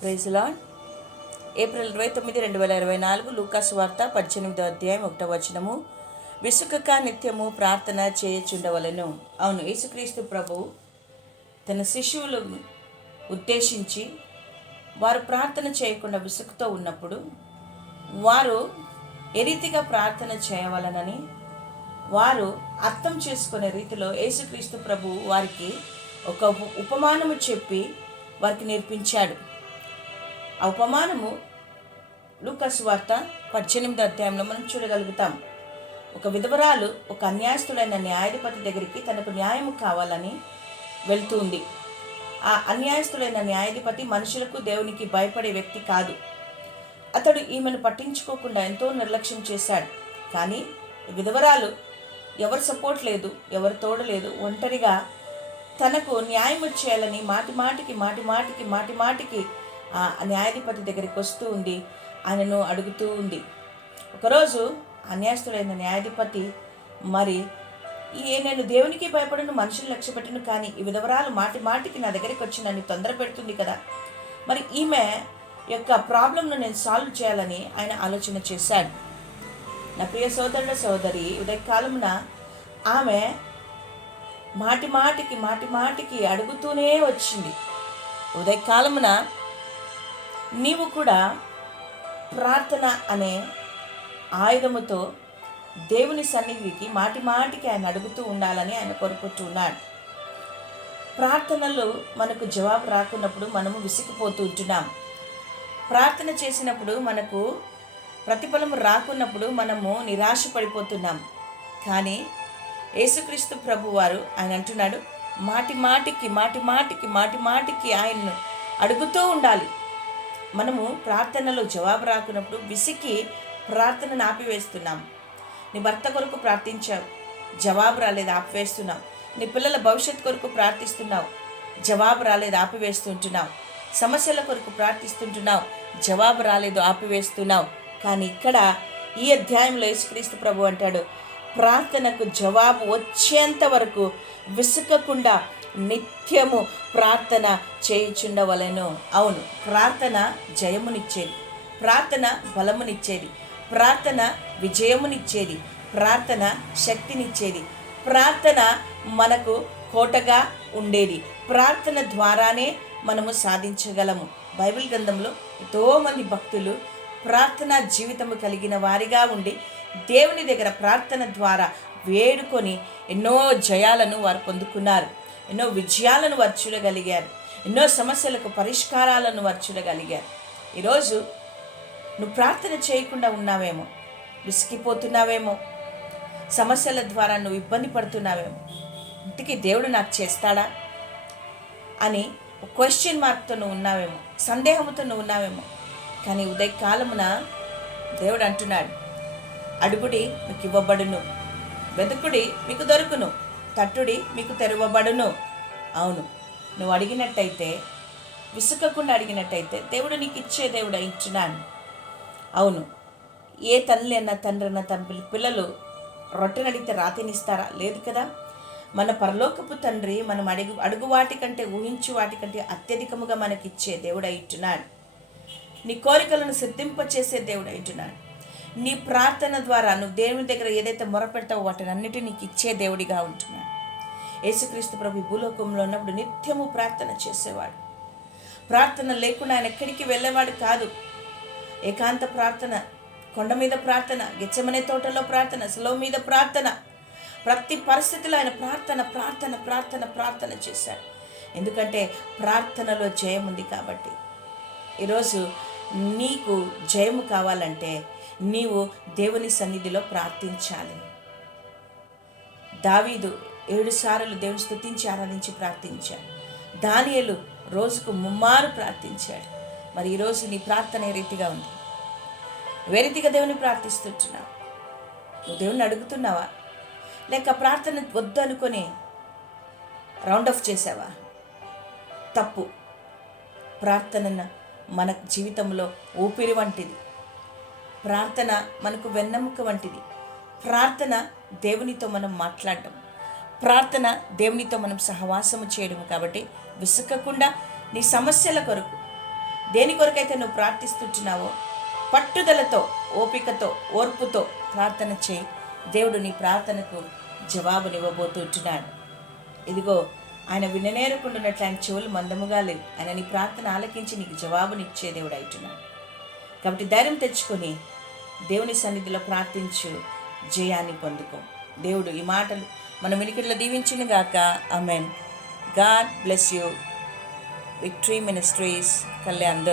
Praise lord April ఇరవై తొమ్మిది రెండు వేల ఇరవై నాలుగు లూకాస్ వార్త పద్దెనిమిదో అధ్యాయం ఒకటో వచనము. విసుకక నిత్యము ప్రార్థన చేయుచుండవలెను. అవును యేసుక్రీస్తు ప్రభు తన శిష్యువులను ఉద్దేశించి వారు ప్రార్థన చేయకుండా విసుగుతో ఉన్నప్పుడు వారు ఏ రీతిగా ప్రార్థన చేయవలనని వారు అర్థం చేసుకునే రీతిలో యేసుక్రీస్తు ప్రభు వారికి ఒక ఉప- ఉపమానము చెప్పి వారికి నేర్పించాడు. ఆ ఉపమానము లూకస్ వార్త పద్దెనిమిది అధ్యాయంలో మనం చూడగలుగుతాం. ఒక విధవరాలు ఒక అన్యాయస్తుడైన న్యాయాధిపతి దగ్గరికి తనకు న్యాయము కావాలని వెళ్తుంది ఆ అన్యాయస్తుడైన న్యాయాధిపతి మనుషులకు దేవునికి భయపడే వ్యక్తి కాదు. అతడు ఈమెను పట్టించుకోకుండా ఎంతో నిర్లక్ష్యం చేశాడు. కానీ విధవరాలు ఎవరు సపోర్ట్ లేదు ఎవరు తోడలేదు ఒంటరిగా తనకు న్యాయం చేయాలని మాటి మాటికి మాటి మాటికి మాటి మాటికి ఆ న్యాయాధిపతి దగ్గరికి వస్తూ ఉంది ఆయనను అడుగుతూ ఉంది. ఒకరోజు అన్యాయస్తుడైన న్యాయాధిపతి మరి ఈ నేను దేవునికి భయపడను మనుషులు లక్ష్య పెట్టను కానీ ఈ విధవరాలు మాటి మాటికి నా దగ్గరికి వచ్చి నన్ను తొందర పెడుతుంది కదా? మరి ఈమె యొక్క ప్రాబ్లంను నేను సాల్వ్ చేయాలని ఆయన ఆలోచన చేశాడు. నా ప్రియ సోదరుడ సోదరి ఉదయకాలమున ఆమె మాటి మాటికి మాటి మాటికి అడుగుతూనే వచ్చింది. ఉదయకాలమున నీవు కూడా ప్రార్థన అనే ఆయుధముతో దేవుని సన్నిధికి మాటి మాటికి ఆయన అడుగుతూ ఉండాలని ఆయన కోరుకుంటూ ఉన్నాడు ప్రార్థనలు మనకు జవాబు రాకున్నప్పుడు మనము విసిగిపోతూ ఉంటున్నాం. ప్రార్థన చేసినప్పుడు మనకు ప్రతిఫలం రాకున్నప్పుడు మనము నిరాశ పడిపోతున్నాం కానీ యేసుక్రీస్తు ప్రభు వారు ఆయన అంటున్నాడు మాటి మాటికి మాటి మాటికి మాటి మాటికి ఆయన్ను అడుగుతూ ఉండాలి. మనము ప్రార్థనలో జవాబు రాకున్నప్పుడు విసికి ప్రార్థనను ఆపివేస్తున్నాం. నీ భర్త కొరకు ప్రార్థించావు జవాబు రాలేదు ఆపివేస్తున్నావు నీ పిల్లల భవిష్యత్ కొరకు ప్రార్థిస్తున్నావు జవాబు రాలేదు ఆపివేస్తుంటున్నావు సమస్యల కొరకు ప్రార్థిస్తుంటున్నావు జవాబు రాలేదు ఆపివేస్తున్నావు కానీ ఇక్కడ ఈ అధ్యాయంలో యేసుక్రీస్తు ప్రభు అంటాడు ప్రార్థనకు జవాబు వచ్చేంత వరకు విసుకకుండా నిత్యము ప్రార్థన చేయుచుండవలను. అవును ప్రార్థన జయమునిచ్చేది ప్రార్థన బలమునిచ్చేది ప్రార్థన విజయమునిచ్చేది ప్రార్థన శక్తినిచ్చేది ప్రార్థన మనకు కోటగా ఉండేది ప్రార్థన ద్వారానే మనము సాధించగలము. బైబిల్ గ్రంథంలో ఎంతోమంది భక్తులు ప్రార్థనా జీవితము కలిగిన వారిగా ఉండి దేవుని దగ్గర ప్రార్థన ద్వారా వేడుకొని ఎన్నో జయాలను వారు పొందుకున్నారు. ఎన్నో విజయాలను వారు చూడగలిగారు ఎన్నో సమస్యలకు పరిష్కారాలను వారు చూడగలిగారు ఈరోజు నువ్వు ప్రార్థన చేయకుండా ఉన్నావేమో? విసిగిపోతున్నావేమో? సమస్యల ద్వారా నువ్వు ఇబ్బంది పడుతున్నావేమో? ఇంటికి దేవుడు నాకు చేస్తాడా? అని క్వశ్చన్ మార్క్తో నువ్వు ఉన్నావేమో? సందేహంతో నువ్వు ఉన్నావేమో? కానీ ఉదయకాలమున దేవుడు అంటున్నాడు అడుగుడి మీకు ఇవ్వబడును వెతుకుడి మీకు దొరుకును. తట్టుడి మీకు తెరవబడును. అవును నువ్వు అడిగినట్టయితే విసుకకుండా అడిగినట్టయితే దేవుడు నీకు ఇచ్చే దేవుడు ఇచ్చినాను అవును ఏ తల్లి అన్న తండ్రి అన్న తన పిల్ల- పిల్లలు రొట్టెని అడిగితే రాతినిస్తారా? లేదు కదా. మన పరలోకపు తండ్రి మనం అడుగు అడుగు వాటి కంటే ఊహించు వాటి కంటే అత్యధికముగా మనకిచ్చే దేవుడు అయిట్టున్నాడు నీ కోరికలను సిద్ధింపచేసే దేవుడు అయిట్టున్నాడు నీ ప్రార్థన ద్వారా నువ్వు దేవుని దగ్గర ఏదైతే మొరపెడతావో వాటిని అన్నిటి నీకు ఇచ్చే దేవుడిగా ఉంటున్నాడు. యేసుక్రీస్తు ప్రభు భూలోకంలో ఉన్నప్పుడు నిత్యము ప్రార్థన చేసేవాడు. ప్రార్థన లేకుండా ఆయన ఎక్కడికి వెళ్ళేవాడు కాదు. ఏకాంత ప్రార్థన కొండ మీద ప్రార్థన గెచ్చమనే తోటలో ప్రార్థన సెలవు మీద ప్రార్థన ప్రతి పరిస్థితిలో ఆయన ప్రార్థన ప్రార్థన ప్రార్థన ప్రార్థన చేశాడు. ఎందుకంటే ప్రార్థనలో జయం ఉంది కాబట్టి. ఈరోజు నీకు జయము కావాలంటే నీవు దేవుని సన్నిధిలో ప్రార్థించాలి. దావీదు ఏడు సార్లు దేవుని స్థుతించి ఆరాధించి ప్రార్థించాడు. దానియలు రోజుకు ముమ్మారు ప్రార్థించాడు. మరి ఈరోజు నీ ప్రార్థన ఏ రీతిగా ఉంది? ఏ రీతిగా దేవుని ప్రార్థిస్తుంటున్నావు? నువ్వు దేవుని అడుగుతున్నావా? లేక ప్రార్థన వద్దు అనుకొని రౌండ్ ఆఫ్ చేసావా? తప్పు. ప్రార్థనను మన జీవితంలో ఊపిరి వంటిది. ప్రార్థన మనకు వెన్నెముక వంటిది. ప్రార్థన దేవునితో మనం మాట్లాడటం ప్రార్థన దేవునితో మనం సహవాసము చేయడం కాబట్టి విసుకకుండా నీ సమస్యల కొరకు దేని కొరకైతే నువ్వు ప్రార్థిస్తుంటున్నావో పట్టుదలతో ఓపికతో ఓర్పుతో ప్రార్థన చేయి. దేవుడు నీ ప్రార్థనకు జవాబునివ్వబోతుంటున్నాడు ఇదిగో ఆయన విననేరకుండానట్లు ఆయన చెవులు మందముగా లేవు. ఆయన నీ ప్రార్థన ఆలకించి నీకు జవాబునిచ్చే దేవుడు అవుతున్నాడు కాబట్టి ధైర్యం తెచ్చుకొని దేవుని సన్నిధిలో ప్రార్థించు జయాన్ని పొందుకో. దేవుడు ఈ మాటలు మన వినికిడిలో దీవించిన గాక. Amen God bless you victory ministries Kalyan